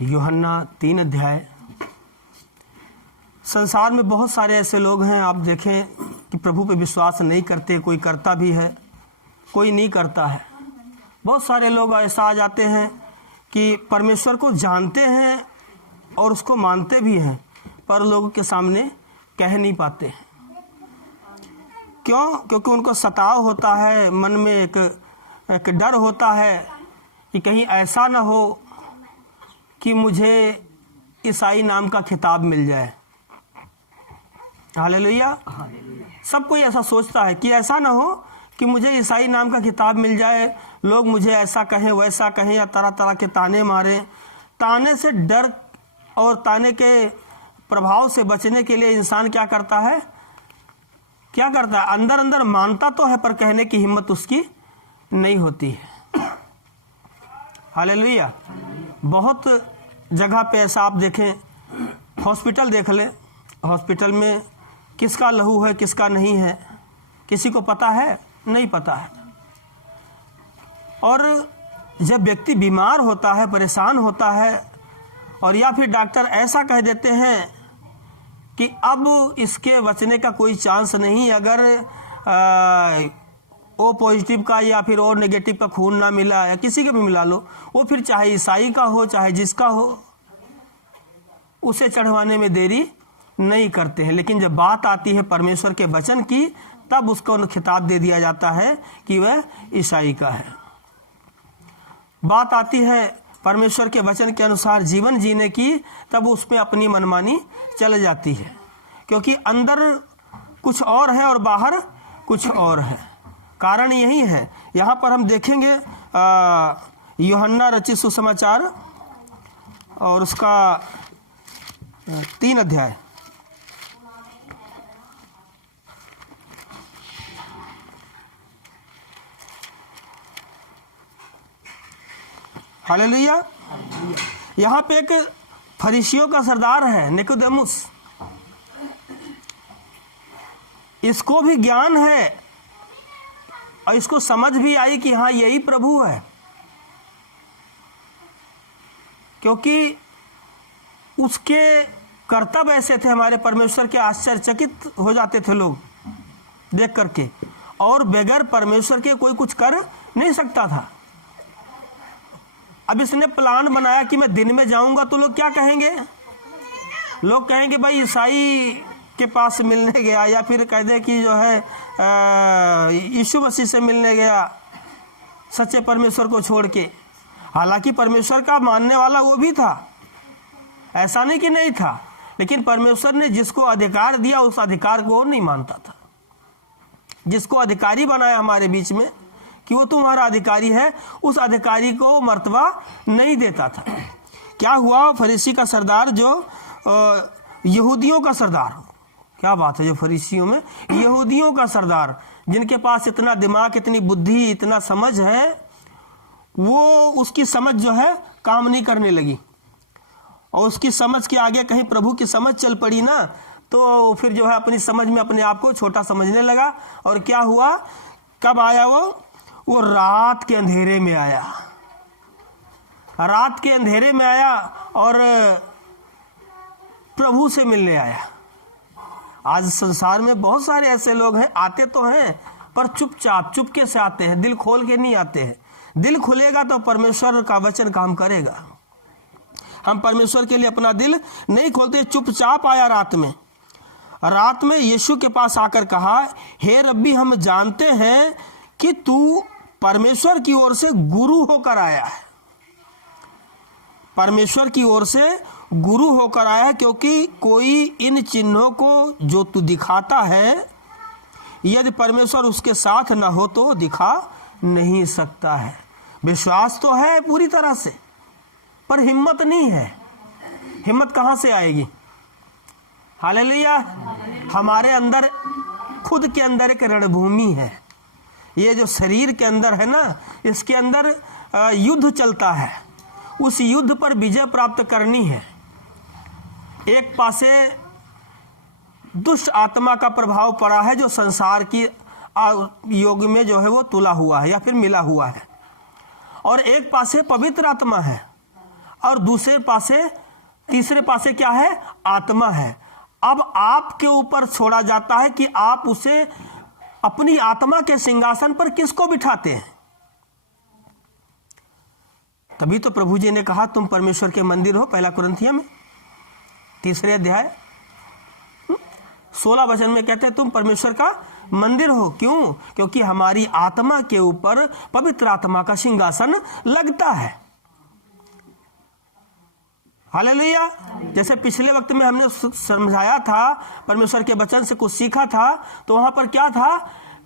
यूहन्ना 3 अध्याय। संसार में बहुत सारे ऐसे लोग हैं, आप देखें कि प्रभु पे विश्वास नहीं करते, कोई करता भी है, कोई नहीं करता है। बहुत सारे लोग ऐसा आ जाते हैं कि परमेश्वर को जानते हैं और उसको मानते भी हैं, पर लोगों के सामने कह नहीं पाते हैं। क्यों? क्योंकि उनको सताव होता है, मन में एक डर होता है कि कहीं ऐसा ना हो कि मुझे ईसाई नाम का खिताब मिल जाए। हालेलुया। सब कोई ऐसा सोचता है कि ऐसा ना हो कि मुझे ईसाई नाम का खिताब मिल जाए, लोग मुझे ऐसा कहें वैसा कहें या तरह तरह के ताने मारें। ताने से डर और ताने के प्रभाव से बचने के लिए इंसान क्या करता है? अंदर अंदर मानता तो है, पर कहने की हिम्मत उसकी नहीं होती है। हालेलुया। बहुत जगह पे ऐसा आप देखें, हॉस्पिटल देख ले, हॉस्पिटल में किसका लहू है किसका नहीं है किसी को पता है? नहीं पता है। और जब व्यक्ति बीमार होता है, परेशान होता है, और या फिर डॉक्टर ऐसा कह देते हैं कि अब इसके बचने का कोई चांस नहीं, अगर ओ पॉजिटिव का या फिर ओ नेगेटिव का खून ना मिला या किसी के भी मिला लो, वो फिर चाहे ईसाई का हो चाहे जिसका हो, उसे चढ़वाने में देरी नहीं करते हैं। लेकिन जब बात आती है परमेश्वर के वचन की, तब उसको खिताब दे दिया जाता है कि वह ईसाई का है। बात आती है परमेश्वर के वचन के अनुसार जीवन जीने की, तब उसमें अपनी मनमानी चल जाती है, क्योंकि अंदर कुछ और है और बाहर कुछ और है। कारण यही है। यहाँ पर हम देखेंगे यूहन्ना रचित सुसमाचार और उसका 3 अध्याय। हालेलुया। यहाँ पे एक फरीसियों का सरदार है निकोदेमुस। इसको भी ज्ञान है और इसको समझ भी आई कि हाँ यही प्रभु है, क्योंकि उसके कर्तव्य ऐसे थे हमारे परमेश्वर के, आश्चर्यचकित हो जाते थे लोग देख करके, और बगैर परमेश्वर के कोई कुछ कर नहीं सकता था। अब इसने प्लान बनाया कि मैं दिन में जाऊंगा तो लोग क्या कहेंगे? लोग कहेंगे भाई ईसाई के पास मिलने गया, या फिर कह दे कि जो है यीशु मसीह से मिलने गया, सच्चे परमेश्वर को छोड़ के। हालांकि परमेश्वर का मानने वाला वो भी था, ऐसा नहीं कि नहीं था, लेकिन परमेश्वर ने जिसको अधिकार दिया उस अधिकार को वो नहीं मानता था। जिसको अधिकारी बनाया हमारे बीच में कि वो तुम्हारा अधिकारी है, उस अधिकारी को मर्तबा नहीं देता था। क्या हुआ? फरीसी का सरदार, जो यहूदियों का सरदार, क्या बात है, जो फरीसियों में यहूदियों का सरदार, जिनके पास इतना दिमाग, इतनी बुद्धि, इतना समझ है, वो उसकी समझ जो है काम नहीं करने लगी, और उसकी समझ के आगे कहीं प्रभु की समझ चल पड़ी ना, तो फिर जो है अपनी समझ में अपने आप को छोटा समझने लगा। और क्या हुआ? कब आया वो रात के अंधेरे में आया। रात के अंधेरे में आया और प्रभु से मिलने आया। आज संसार में बहुत सारे ऐसे लोग हैं, आते तो हैं पर चुपचाप, चुपके से आते हैं, दिल खोल के नहीं आते हैं। दिल खुलेगा तो परमेश्वर का वचन काम करेगा। हम परमेश्वर के लिए अपना दिल नहीं खोलते। चुपचाप आया रात में यीशु के पास आकर कहा, हे रब्बी, हम जानते हैं कि तू परमेश्वर की ओर से गुरु होकर आया है। परमेश्वर की ओर से गुरु होकर आया है, क्योंकि कोई इन चिन्हों को जो तू दिखाता है, यदि परमेश्वर उसके साथ न हो तो दिखा नहीं सकता है। विश्वास तो है पूरी तरह से, पर हिम्मत नहीं है। हिम्मत कहाँ से आएगी? हालेलुया। हमारे अंदर, खुद के अंदर एक रणभूमि है। ये जो शरीर के अंदर है ना, इसके अंदर युद्ध चलता है। उस युद्ध पर विजय प्राप्त करनी है। एक पासे दुष्ट आत्मा का प्रभाव पड़ा है, जो संसार की योग में जो है वो तुला हुआ है या फिर मिला हुआ है, और एक पासे पवित्र आत्मा है। और तीसरे पासे क्या है? आत्मा है। अब आपके ऊपर छोड़ा जाता है कि आप उसे अपनी आत्मा के सिंहासन पर किसको बिठाते हैं। तभी तो प्रभु जी ने कहा तुम परमेश्वर के मंदिर हो, 1 कुरिन्थियों में 3 अध्याय 16 वचन में कहते हैं तुम परमेश्वर का मंदिर हो। क्यों? क्योंकि हमारी आत्मा के ऊपर पवित्र आत्मा का सिंहासन लगता है। हालेलुया। जैसे पिछले वक्त में हमने समझाया था, परमेश्वर के वचन से कुछ सीखा था, तो वहां पर क्या था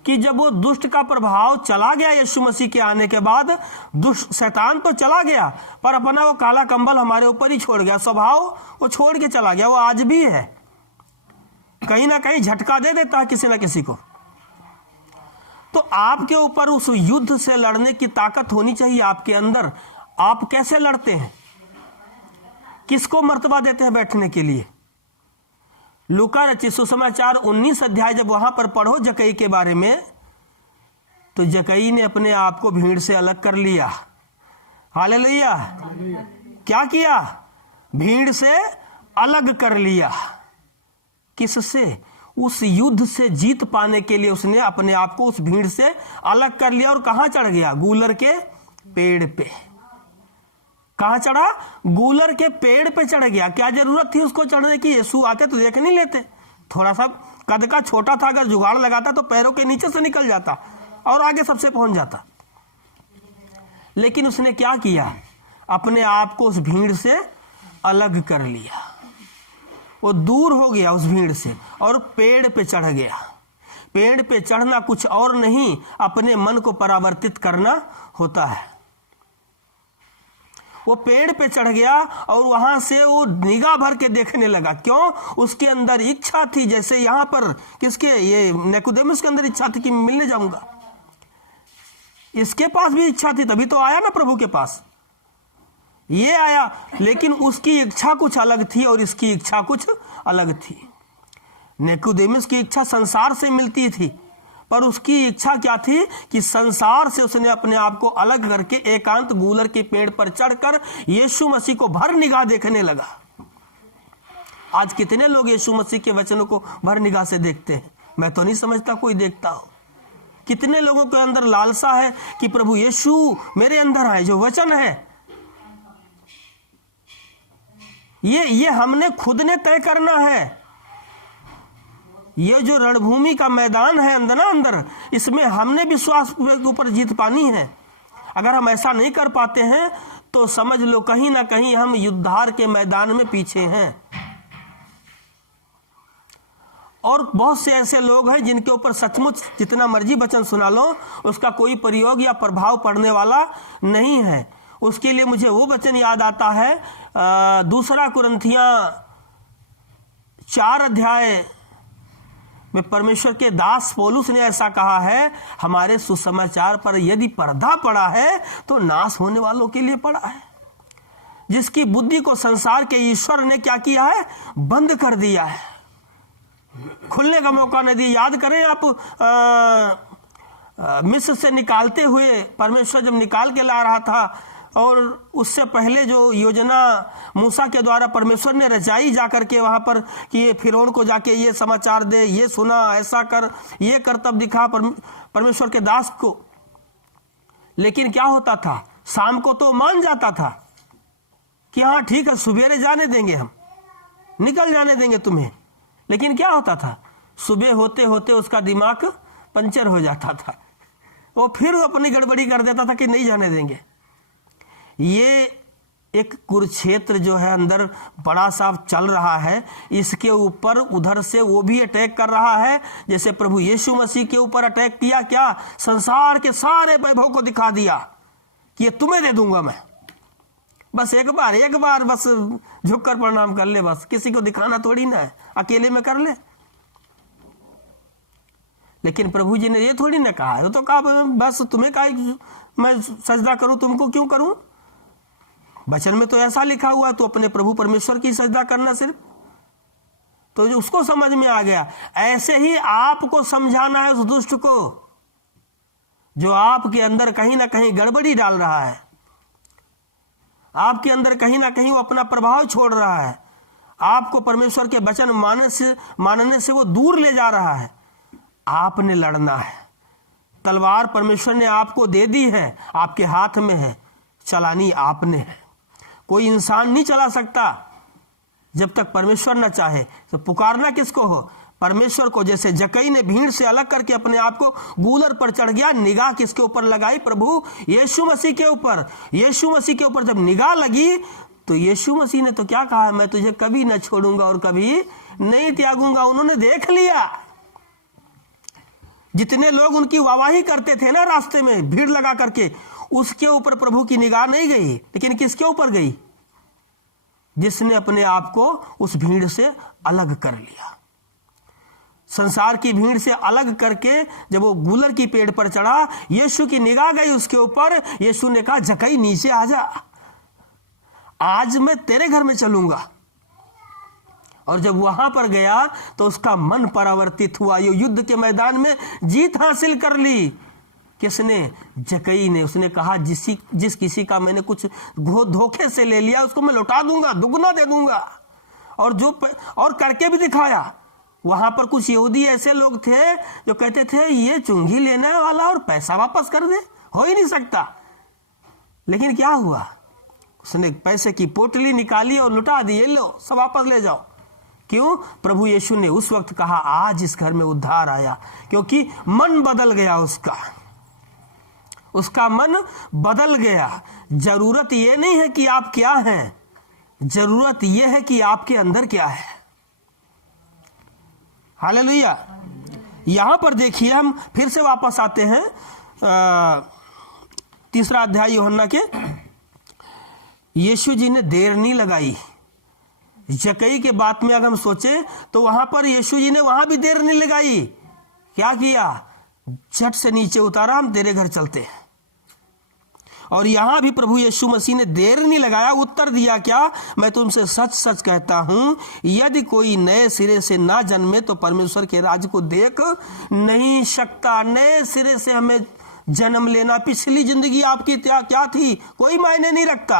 कि जब वो दुष्ट का प्रभाव चला गया यीशु मसीह के आने के बाद, दुष्ट शैतान तो चला गया पर अपना वो काला कंबल हमारे ऊपर ही छोड़ गया, स्वभाव वो छोड़ के चला गया। वो आज भी है, कहीं ना कहीं झटका दे देता है किसी ना किसी को। तो आपके ऊपर उस युद्ध से लड़ने की ताकत होनी चाहिए आपके अंदर। आप कैसे लड़ते हैं? किसको मर्तबा देते हैं बैठने के लिए? लूका रचित सुसमाचार 19 अध्याय जब वहां पर पढ़ो जक्कई के बारे में, तो जक्कई ने अपने आप को भीड़ से अलग कर लिया। हालेलुया। क्या किया? भीड़ से अलग कर लिया। किससे? उस युद्ध से जीत पाने के लिए उसने अपने आप को उस भीड़ से अलग कर लिया। और कहां चढ़ गया? गूलर के पेड़ पे। कहां चढ़ा? गूलर के पेड़ पे चढ़ गया। क्या जरूरत थी उसको चढ़ने की? यीशु आते तो देख नहीं लेते? थोड़ा सा कद का छोटा था, अगर जुगाड़ लगाता तो पैरों के नीचे से निकल जाता और आगे सबसे पहुंच जाता। लेकिन उसने क्या किया? अपने आप को उस भीड़ से अलग कर लिया। वो दूर हो गया उस भीड़ से और पेड़ पे चढ़ गया। पेड़ पे चढ़ना कुछ और नहीं, अपने मन को परावर्तित करना होता है। वो पेड़ पे चढ़ गया और वहां से वो निगाह भर के देखने लगा। क्यों? उसके अंदर इच्छा थी, जैसे यहां पर किसके, ये निकोदेमुस के अंदर इच्छा थी कि मिलने जाऊंगा। इसके पास भी इच्छा थी, तभी तो आया ना प्रभु के पास। ये आया, लेकिन उसकी इच्छा कुछ अलग थी और इसकी इच्छा कुछ अलग थी। निकोदेमुस की इच्छा संसार से मिलती थी, पर उसकी इच्छा क्या थी कि संसार से उसने अपने आप को अलग करके एकांत गूलर के पेड़ पर चढ़कर यीशु मसीह को भर निगाह देखने लगा। आज कितने लोग यीशु मसीह के वचनों को भर निगाह से देखते हैं? मैं तो नहीं समझता कोई देखता हो। कितने लोगों के अंदर लालसा है कि प्रभु यीशु मेरे अंदर आए, जो वचन है ये हमने खुद ने तय करना है। ये जो रणभूमि का मैदान है अंदर, इसमें हमने विश्वास के ऊपर जीत पानी है। अगर हम ऐसा नहीं कर पाते हैं तो समझ लो कहीं ना कहीं हम युद्धार के मैदान में पीछे हैं। और बहुत से ऐसे लोग हैं जिनके ऊपर सचमुच जितना मर्जी वचन सुना लो, उसका कोई प्रयोग या प्रभाव पड़ने वाला नहीं है। उसके लिए मुझे वो वचन याद आता है, 2 कुरिन्थियां 4 अध्याय में परमेश्वर के दास पौलुस ने ऐसा कहा है, हमारे सुसमाचार पर यदि पर्दा पड़ा है तो नाश होने वालों के लिए पड़ा है, जिसकी बुद्धि को संसार के ईश्वर ने क्या किया है? बंद कर दिया है, खुलने का मौका नहीं दिया। याद करें आप मिस्र से निकालते हुए परमेश्वर जब निकाल के ला रहा था, और उससे पहले जो योजना मूसा के द्वारा परमेश्वर ने रचाई जाकर के वहां पर कि ये फिरौन को जाके ये समाचार दे, ये सुना, ऐसा कर, ये कर, तब दिखा परमेश्वर के दास को। लेकिन क्या होता था? शाम को तो मान जाता था कि हाँ ठीक है, सुबेरे जाने देंगे, हम निकल जाने देंगे तुम्हें। लेकिन क्या होता था? सुबह होते होते उसका दिमाग पंचर हो जाता था, वो फिर अपनी गड़बड़ी कर देता था कि नहीं जाने देंगे। ये एक कुरुक्षेत्र जो है अंदर बड़ा सा चल रहा है, इसके ऊपर उधर से वो भी अटैक कर रहा है, जैसे प्रभु यीशु मसीह के ऊपर अटैक किया। क्या? संसार के सारे वैभव को दिखा दिया कि ये तुम्हें दे दूंगा मैं, बस एक बार बस झुककर प्रणाम कर ले, बस किसी को दिखाना थोड़ी ना है, अकेले में कर ले। लेकिन प्रभु जी ने ये थोड़ी ना कहा है, तो कहा बस तुम्हें कहा मैं सजदा करूं, तुमको क्यों करूं? वचन में तो ऐसा लिखा हुआ है, तो अपने प्रभु परमेश्वर की सजदा करना सिर्फ, तो उसको समझ में आ गया। ऐसे ही आपको समझाना है उस दुष्ट को जो आपके अंदर कहीं ना कहीं गड़बड़ी डाल रहा है। आपके अंदर कहीं ना कहीं वो अपना प्रभाव छोड़ रहा है, आपको परमेश्वर के वचन मानने से वो दूर ले जा रहा है। आपने लड़ना है। तलवार परमेश्वर ने आपको दे दी है, आपके हाथ में है, चलानी आपने है। कोई इंसान नहीं चला सकता जब तक परमेश्वर न चाहे। तो पुकारना किसको हो? परमेश्वर को। जैसे जक्कई ने भीड़ से अलग करके अपने आप को गूलर पर चढ़ गया, निगाह किसके ऊपर लगाई? प्रभु यीशु मसीह के ऊपर। यीशु मसीह के ऊपर जब निगाह लगी तो यीशु मसीह ने तो क्या कहा? मैं तुझे कभी न छोड़ूंगा और कभी नहीं त्यागूंगा। उन्होंने देख लिया। जितने लोग उनकी वाहवाही करते थे ना रास्ते में भीड़ लगा करके, उसके ऊपर प्रभु की निगाह नहीं गई, लेकिन किसके ऊपर गई? जिसने अपने आप को उस भीड़ से अलग कर लिया। संसार की भीड़ से अलग करके जब वो गूलर की पेड़ पर चढ़ा, यीशु की निगाह गई उसके ऊपर। यीशु ने कहा, जक्कई नीचे आ जा, आज मैं तेरे घर में चलूंगा। और जब वहां पर गया तो उसका मन परावर्तित हुआ। ये युद्ध के मैदान में जीत हासिल कर ली। किसने? जक्कई ने। उसने कहा, जिस किसी का मैंने कुछ धोखे से ले लिया उसको मैं लौटा दूंगा, दुगना दे दूंगा। और करके भी दिखाया। वहां पर कुछ यहूदी ऐसे लोग थे जो कहते थे, ये चुंगी लेने वाला और पैसा वापस कर दे, हो ही नहीं सकता। लेकिन क्या हुआ? उसने पैसे की पोटली निकाली और लुटा दी, ये लो सब वापस ले जाओ। क्यों? प्रभु यीशु ने उस वक्त कहा, आज इस घर में उद्धार आया, क्योंकि मन बदल गया उसका मन बदल गया। जरूरत यह नहीं है कि आप क्या हैं, जरूरत यह है कि आपके अंदर क्या है। हालेलुया। यहां पर देखिए, हम फिर से वापस आते हैं 3 अध्याय यूहन्ना के। यीशु जी ने देर नहीं लगाई। जक्कई के बात में अगर हम सोचें तो वहां पर यीशु जी ने वहां भी देर नहीं लगाई। क्या किया? झट से नीचे उतारा, हम तेरे घर चलते हैं। और यहां भी प्रभु यीशु मसीह ने देर नहीं लगाया, उत्तर दिया क्या? मैं तुमसे सच सच कहता हूं, यदि कोई नए सिरे से ना जन्मे तो परमेश्वर के राज्य को देख नहीं सकता। नए सिरे से हमें जन्म लेना, पिछली जिंदगी आपकी क्या थी कोई मायने नहीं रखता।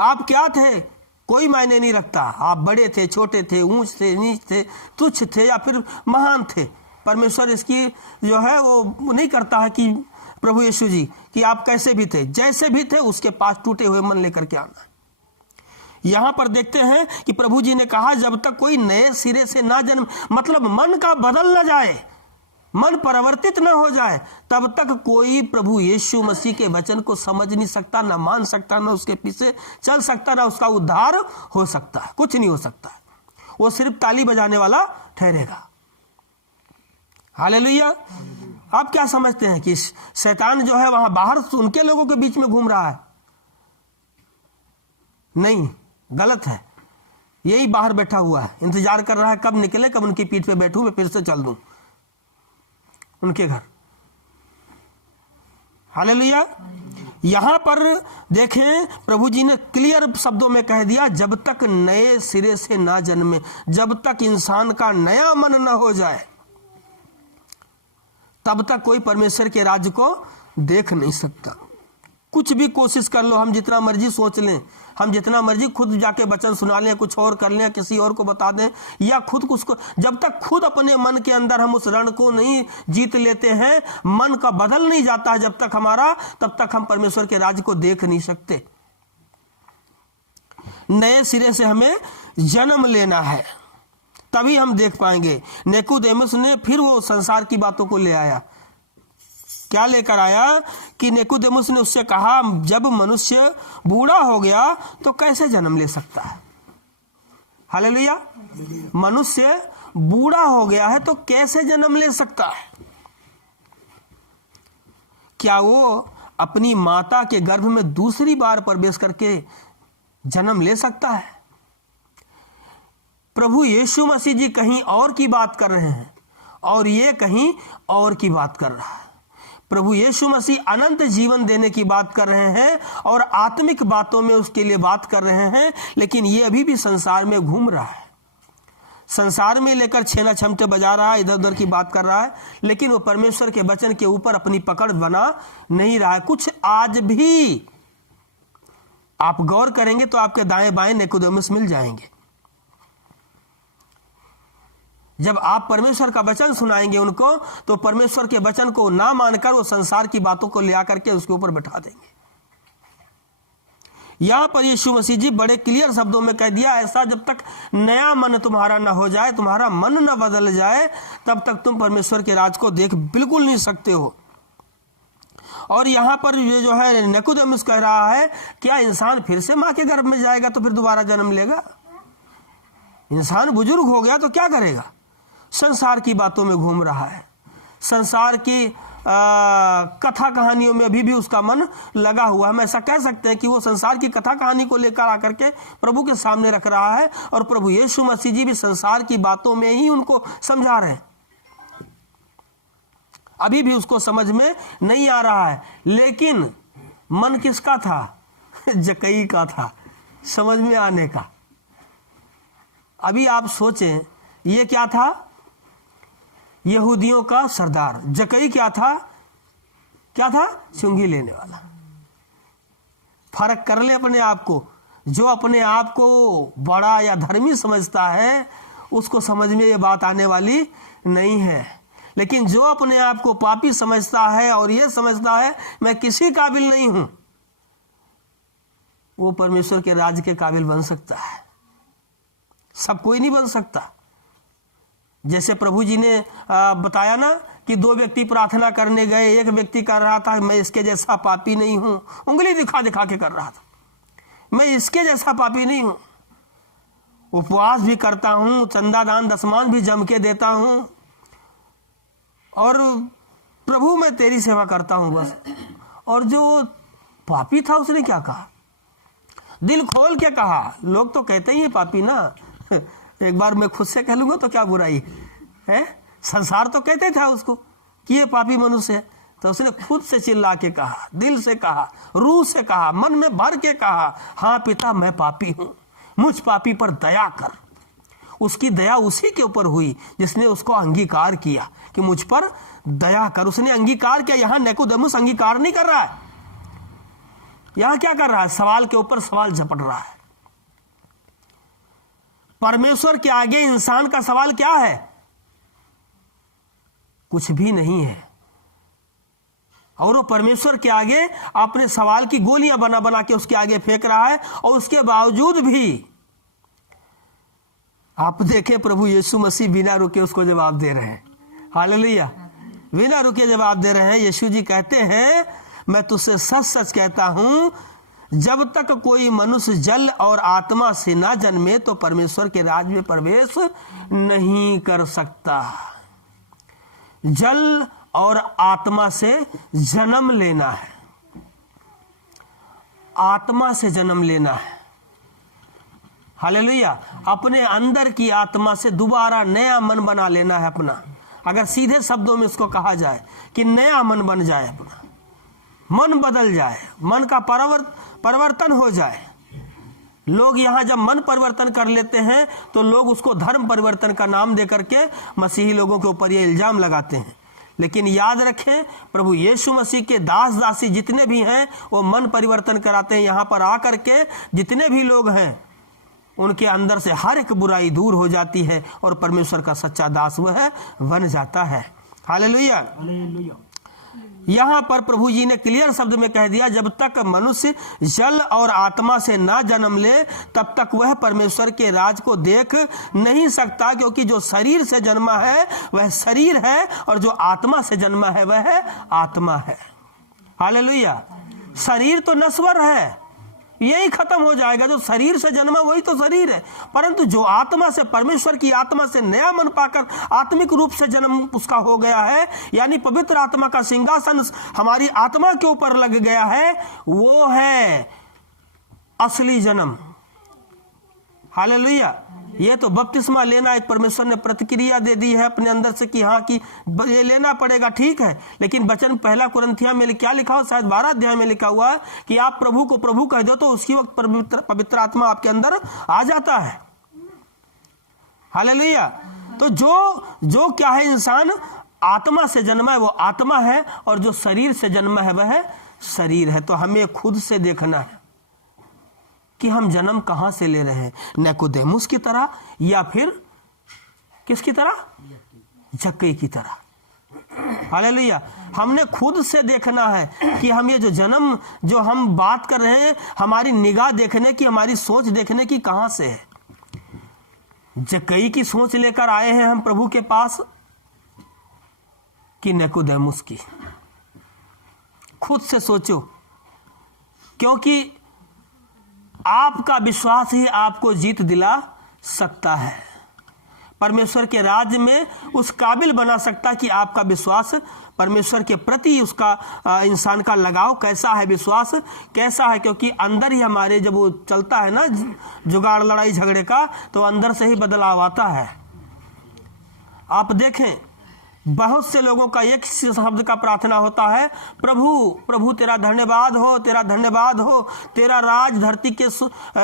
आप क्या थे कोई मायने नहीं रखता। आप बड़े थे, छोटे थे, ऊंच थे, नीच थे, तुच्छ थे या फिर महान थे। परमेश्वर इसकी जो है वो नहीं करता है कि प्रभु यीशु जी कि आप कैसे भी थे, जैसे भी थे उसके पास टूटे हुए मन लेकर के आना। यहां पर देखते हैं कि प्रभु जी ने कहा, जब तक कोई नए सिरे से ना जन्म, मतलब मन का बदल न जाए, मन परिवर्तित न हो जाए, तब तक कोई प्रभु यीशु मसीह के वचन को समझ नहीं सकता, ना मान सकता, ना उसके पीछे चल सकता, ना उसका उद्धार हो सकता। कुछ नहीं हो सकता। वो सिर्फ ताली बजाने वाला ठहरेगा। हालेलुया। आप क्या समझते हैं कि शैतान जो है वहां बाहर उनके लोगों के बीच में घूम रहा है? नहीं, गलत है। यही बाहर बैठा हुआ है, इंतजार कर रहा है कब निकले, कब उनकी पीठ पे बैठूं, मैं फिर से चल दूं उनके घर। हालेलुया। यहां पर देखें, प्रभु जी ने क्लियर शब्दों में कह दिया, जब तक नए सिरे से ना जन्मे, जब तक इंसान का नया मन ना हो जाए, तब तक कोई परमेश्वर के राज्य को देख नहीं सकता। कुछ भी कोशिश कर लो, हम जितना मर्जी सोच लें, हम जितना मर्जी खुद जाके वचन सुना लें, कुछ और कर लें, किसी और को बता दें, या खुद उसको, जब तक खुद अपने मन के अंदर हम उस रण को नहीं जीत लेते हैं, मन का बदल नहीं जाता है जब तक हमारा, तब तक हम परमेश्वर के राज्य को देख नहीं सकते। नए सिरे से हमें जन्म लेना है, तभी हम देख पाएंगे। निकोदेमुस ने फिर वो संसार की बातों को ले आया। क्या लेकर आया कि निकोदेमुस ने उससे कहा, जब मनुष्य बूढ़ा हो गया तो कैसे जन्म ले सकता है? हालेलुया। मनुष्य बूढ़ा हो गया है तो कैसे जन्म ले सकता है? क्या वो अपनी माता के गर्भ में दूसरी बार प्रवेश करके जन्म ले सकता है? प्रभु यीशु मसीह जी कहीं और की बात कर रहे हैं और ये कहीं और की बात कर रहा है। प्रभु यीशु मसीह अनंत जीवन देने की बात कर रहे हैं और आत्मिक बातों में उसके लिए बात कर रहे हैं, लेकिन ये अभी भी संसार में घूम रहा है, संसार में लेकर छेना छमटे बजा रहा है, इधर उधर की बात कर रहा है, लेकिन वो परमेश्वर के वचन के ऊपर अपनी पकड़ बना नहीं रहा है। कुछ आज भी आप गौर करेंगे तो आपके दाएं बाएं निकोदेमुस मिल जाएंगे। जब आप परमेश्वर का वचन सुनाएंगे उनको, तो परमेश्वर के वचन को ना मानकर वो संसार की बातों को ले आकर के उसके ऊपर बैठा देंगे। यहां पर यीशु मसीह जी बड़े क्लियर शब्दों में कह दिया, ऐसा जब तक नया मन तुम्हारा ना हो जाए, तुम्हारा मन ना बदल जाए, तब तक तुम परमेश्वर के राज को देख बिल्कुल नहीं सकते हो। और यहां पर ये जो है निकोदेमुस कह रहा है, क्या इंसान फिर से मां के गर्भ में जाएगा तो फिर दोबारा जन्म लेगा? इंसान बुजुर्ग हो गया तो क्या करेगा? संसार की बातों में घूम रहा है, संसार की कथा कहानियों में अभी भी उसका मन लगा हुआ है। हम ऐसा कह सकते हैं कि वो संसार की कथा कहानी को लेकर आकर के प्रभु के सामने रख रहा है, और प्रभु यीशु मसीह जी भी संसार की बातों में ही उनको समझा रहे हैं। अभी भी उसको समझ में नहीं आ रहा है, लेकिन मन किसका था? जक्कई का था, समझ में आने का। अभी आप सोचें, ये क्या था? यहूदियों का सरदार। जक्कई क्या था? क्या था? चुंगी लेने वाला। फर्क कर ले अपने आप को। जो अपने आप को बड़ा या धर्मी समझता है, उसको समझ में ये बात आने वाली नहीं है। लेकिन जो अपने आप को पापी समझता है और ये समझता है मैं किसी काबिल नहीं हूं, वो परमेश्वर के राज के काबिल बन सकता है। सब कोई नहीं बन सकता। जैसे प्रभु जी ने बताया ना कि दो व्यक्ति प्रार्थना करने गए, एक व्यक्ति कर रहा था मैं इसके जैसा पापी नहीं हूं, उंगली दिखा दिखा के कर रहा था, मैं इसके जैसा पापी नहीं हूं, उपवास भी करता हूं, चंदा दान दशमान भी जम के देता हूं, और प्रभु मैं तेरी सेवा करता हूं बस। और जो पापी था उसने क्या कहा? दिल खोल के कहा। लोग तो कहते ही है पापी ना, एक बार मैं खुद से कह लूंगा तो क्या बुराई है? संसार तो कहते था उसको कि ये पापी मनुष्य है, तो उसने खुद से चिल्ला के कहा, दिल से कहा, रूह से कहा, मन में भर के कहा, हाँ पिता मैं पापी हूं, मुझ पापी पर दया कर। उसकी दया उसी के ऊपर हुई जिसने उसको अंगीकार किया कि मुझ पर दया कर। उसने अंगीकार किया। यहां निकोदेमुस अंगीकार नहीं कर रहा है, यहां क्या कर रहा है? सवाल के ऊपर सवाल झपट रहा है। परमेश्वर के आगे इंसान का सवाल क्या है? कुछ भी नहीं है। और वो परमेश्वर के आगे अपने सवाल की गोलियां बना बना के उसके आगे फेंक रहा है, और उसके बावजूद भी आप देखें प्रभु यीशु मसीह बिना रुके उसको जवाब दे रहे हैं। हालेलुया, बिना रुके जवाब दे रहे हैं। यीशु जी कहते हैं मैं तुझसे सच सच कहता हूं, जब तक कोई मनुष्य जल और आत्मा से ना जन्मे तो परमेश्वर के राज में प्रवेश नहीं कर सकता। जल और आत्मा से जन्म लेना है, आत्मा से जन्म लेना है। हालेलुया, अपने अंदर की आत्मा से दोबारा नया मन बना लेना है अपना। अगर सीधे शब्दों में इसको कहा जाए कि नया मन बन जाए, अपना मन बदल जाए, मन का परिवर्तन हो जाए। लोग यहाँ जब मन परिवर्तन कर लेते हैं तो लोग उसको धर्म परिवर्तन का नाम दे करके मसीही लोगों के ऊपर ये इल्जाम लगाते हैं। लेकिन याद रखें, प्रभु यीशु मसीह के दास दासी जितने भी हैं वो मन परिवर्तन कराते हैं। यहाँ पर आकर के जितने भी लोग हैं उनके अंदर से हर एक बुराई दूर हो जाती है और परमेश्वर का सच्चा दास वह बन जाता है। Hallelujah, hallelujah. यहाँ पर प्रभु जी ने क्लियर शब्द में कह दिया, जब तक मनुष्य जल और आत्मा से ना जन्म ले तब तक वह परमेश्वर के राज को देख नहीं सकता। क्योंकि जो शरीर से जन्मा है वह शरीर है, और जो आत्मा से जन्मा है वह आत्मा है। हालेलुया। शरीर तो नश्वर है, यही खत्म हो जाएगा। जो शरीर से जन्मा वही तो शरीर है, परंतु जो आत्मा से, परमेश्वर की आत्मा से नया मन पाकर आत्मिक रूप से जन्म उसका हो गया है, यानी पवित्र आत्मा का सिंहासन हमारी आत्मा के ऊपर लग गया है, वो है असली जन्म। हालेलुया। ये तो बपतिस्मा लेना एक परमेश्वर ने प्रतिक्रिया दे दी है अपने अंदर से कि हाँ कि ये लेना पड़ेगा, ठीक है। लेकिन वचन पहला कुरिन्थियों में क्या लिखा हो, शायद 12 अध्याय में लिखा हुआ है कि आप प्रभु को प्रभु कह दो तो उसी वक्त पवित्र आत्मा आपके अंदर आ जाता है। हालेलुया। तो जो क्या है, इंसान आत्मा से जन्मा है वो आत्मा है, और जो शरीर से जन्मा है वह शरीर है। तो हमें खुद से देखना है, कि हम जन्म कहां से ले रहे हैं, निकोदेमुस की तरह या फिर किसकी तरह, जक्कई की तरह। हालेलुया। हमने खुद से देखना है कि हम ये जो जन्म जो हम बात कर रहे हैं, हमारी निगाह देखने की, हमारी सोच देखने की कहां से है। जक्कई की सोच लेकर आए हैं हम प्रभु के पास कि निकोदेमुस की। खुद से सोचो, क्योंकि आपका विश्वास ही आपको जीत दिला सकता है, परमेश्वर के राज्य में उस काबिल बना सकता कि आपका विश्वास परमेश्वर के प्रति, उसका इंसान का लगाव कैसा है, विश्वास कैसा है। क्योंकि अंदर ही हमारे जब वो चलता है ना जुगाड़ लड़ाई झगड़े का, तो अंदर से ही बदलाव आता है। आप देखें, बहुत से लोगों का एक शब्द का प्रार्थना होता है, प्रभु प्रभु तेरा धन्यवाद हो, तेरा धन्यवाद हो, तेरा राज धरती के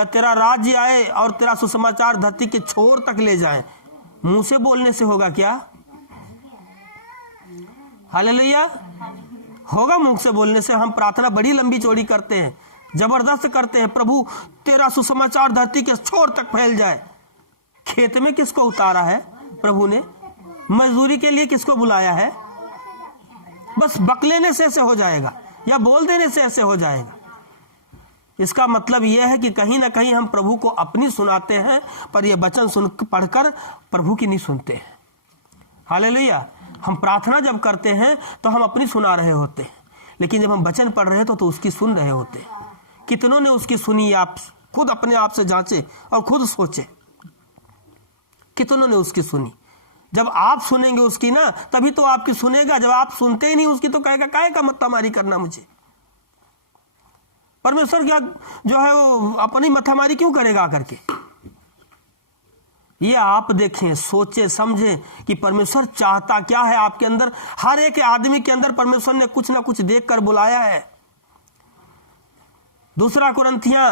तेरा राज्य आए और तेरा सुसमाचार धरती के छोर तक ले जाए। मुंह से बोलने से होगा क्या? हालेलुया। होगा मुंह से बोलने से। हम प्रार्थना बड़ी लंबी चौड़ी करते हैं, जबरदस्त करते हैं, प्रभु तेरा सुसमाचार धरती के छोर तक फैल जाए। खेत में किसको उतारा है प्रभु ने? मजदूरी के लिए किसको बुलाया है? बस बक लेने से ऐसे हो जाएगा या बोल देने से ऐसे हो जाएगा। इसका मतलब यह है कि कहीं ना कहीं हम प्रभु को अपनी सुनाते हैं, पर यह वचन सुन पढ़कर प्रभु की नहीं सुनते हैं। हालेलुया। हम प्रार्थना जब करते हैं तो हम अपनी सुना रहे होते हैं, लेकिन जब हम वचन पढ़ रहे हैं तो उसकी सुन रहे होते हैं। कितनों ने उसकी सुनी? आप खुद अपने आप से जांचे और खुद सोचे, कितनों ने उसकी सुनी? जब आप सुनेंगे उसकी ना, तभी तो आपकी सुनेगा। जब आप सुनते ही नहीं उसकी, तो कहेगा काहे का मत्थामारी करना मुझे। परमेश्वर क्या जो है वो अपनी मत्थामारी क्यों करेगा करके? ये आप देखें, सोचे समझे कि परमेश्वर चाहता क्या है आपके अंदर। हर एक आदमी के अंदर परमेश्वर ने कुछ ना कुछ देखकर बुलाया है। 2 कुरिन्थियां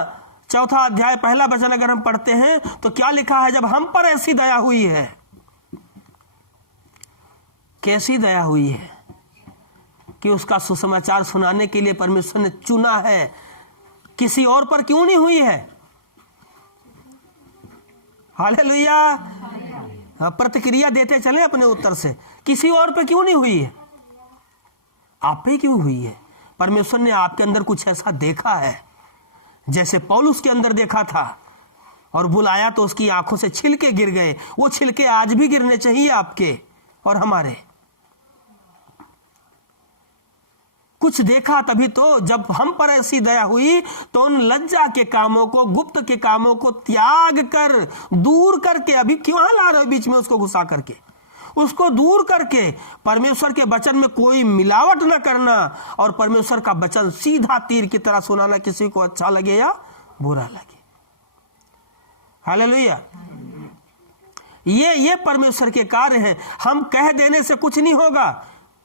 4 अध्याय 1 वचन अगर हम पढ़ते हैं तो क्या लिखा है? जब हम पर ऐसी दया हुई है। कैसी दया हुई है कि उसका सुसमाचार सुनाने के लिए परमेश्वर ने चुना है। किसी और पर क्यों नहीं हुई है? हालेलुया। प्रतिक्रिया देते चले अपने उत्तर से। किसी और पे क्यों नहीं हुई है? आप पे क्यों हुई है? परमेश्वर ने आपके अंदर कुछ ऐसा देखा है, जैसे पौलुस के अंदर देखा था और बुलाया तो उसकी आंखों से छिलके गिर गए। वो छिलके आज भी गिरने चाहिए आपके और हमारे। कुछ देखा तभी तो। जब हम पर ऐसी दया हुई तो उन लज्जा के कामों को, गुप्त के कामों को त्याग कर, दूर करके, अभी क्यों ला रहे हो बीच में उसको घुसा करके, उसको दूर करके परमेश्वर के वचन में कोई मिलावट न करना और परमेश्वर का वचन सीधा तीर की तरह सुनाना, किसी को अच्छा लगे या बुरा लगे। हालेलुया। ये परमेश्वर के कार्य हैं। हम कह देने से कुछ नहीं होगा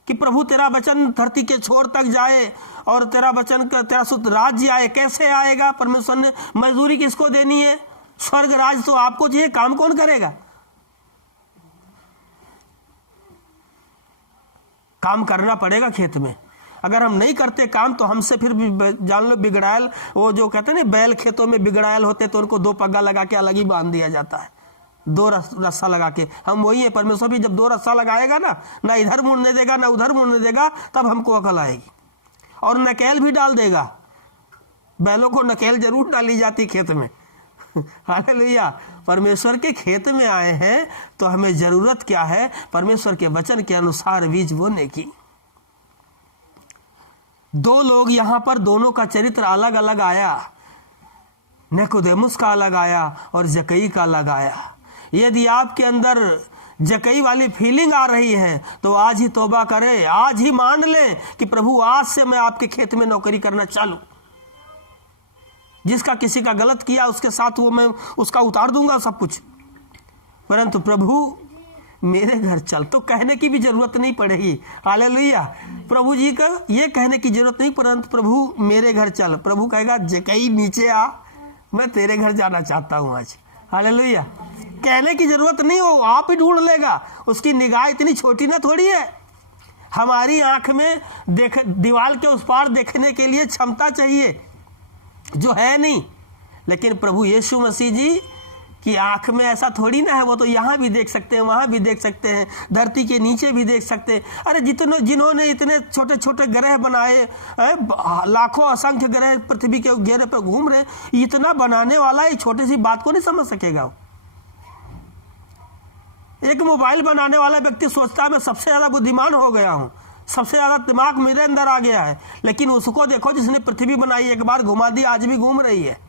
कि प्रभु तेरा वचन धरती के छोर तक जाए और तेरा वचन का तेरा सुत राज्य आए। कैसे आएगा? परमेश्वर ने मजदूरी किसको देनी है? स्वर्ग राज तो आपको चाहिए, काम कौन करेगा? काम करना पड़ेगा खेत में। अगर हम नहीं करते काम तो हमसे फिर जान लो बिगड़ायल, वो जो कहते हैं ना बैल खेतों में बिगड़ायल होते तो उनको 2 पग्गा लगा के अलग ही बांध दिया जाता है, 2 रस्सा लगा के। हम वही है। परमेश्वर भी जब 2 रस्सा लगाएगा ना इधर मुड़ने देगा ना उधर मुड़ने देगा, तब हमको अकल आएगी। और नकेल भी डाल देगा। बैलों को नकेल जरूर डाली जाती खेत में। हालेलुया। परमेश्वर के खेत में आए हैं तो हमें जरूरत क्या है? परमेश्वर के वचन के अनुसार बीज बोने की। 2 लोग यहां पर, दोनों का चरित्र अलग अलग आया। निकोदेमुस का अलग आया और जक्कई का अलग आया। यदि आपके अंदर जक्कई वाली फीलिंग आ रही है तो आज ही तौबा करें, आज ही मान लें कि प्रभु आज से मैं आपके खेत में नौकरी करना चालू। जिसका किसी का गलत किया उसके साथ वो मैं उसका उतार दूंगा सब कुछ। परंतु प्रभु मेरे घर चल, तो कहने की भी जरूरत नहीं पड़ेगी। हालेलुया। प्रभु जी का ये कहने की जरूरत नहीं, परंतु प्रभु मेरे घर चल। प्रभु कहेगा जक्कई नीचे आ, मैं तेरे घर जाना चाहता हूं आज। हालेलुया। कहने की जरूरत नहीं, हो आप ही ढूंढ लेगा। उसकी निगाह इतनी छोटी ना थोड़ी है। हमारी आंख में दीवार के उस पार देखने के लिए क्षमता चाहिए, जो है नहीं। लेकिन प्रभु यीशु मसीह जी की आंख में ऐसा थोड़ी ना है, वो तो यहाँ भी देख सकते हैं, वहाँ भी देख सकते हैं, धरती के नीचे भी देख सकते हैं। अरे जिन्होंने इतने छोटे छोटे ग्रह बनाए, लाखों असंख्य ग्रह पृथ्वी के घेरे पर घूम रहे, इतना बनाने वाला ये छोटी सी बात को नहीं समझ सकेगा। एक मोबाइल बनाने वाला व्यक्ति सोचता है मैं सबसे ज्यादा बुद्धिमान हो गया हूँ, सबसे ज्यादा दिमाग मेरे अंदर आ गया है, लेकिन उसको देखो जिसने पृथ्वी बनाई, एक बार घुमा दी, आज भी घूम रही है।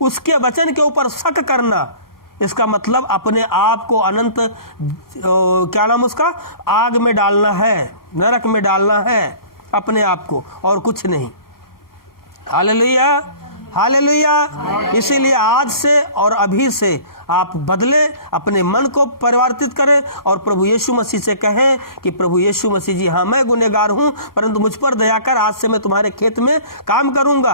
उसके वचन के ऊपर शक करना, इसका मतलब अपने आप को अनंत क्या नाम उसका, आग में डालना है, नरक में डालना है अपने आप को, और कुछ नहीं। Hallelujah, hallelujah. इसीलिए आज से और अभी से आप बदले, अपने मन को परिवर्तित करें और प्रभु यीशु मसीह से कहें कि प्रभु यीशु मसीह जी, हाँ मैं गुनहगार हूं, परंतु मुझ पर दया कर, आज से मैं तुम्हारे खेत में काम करूंगा।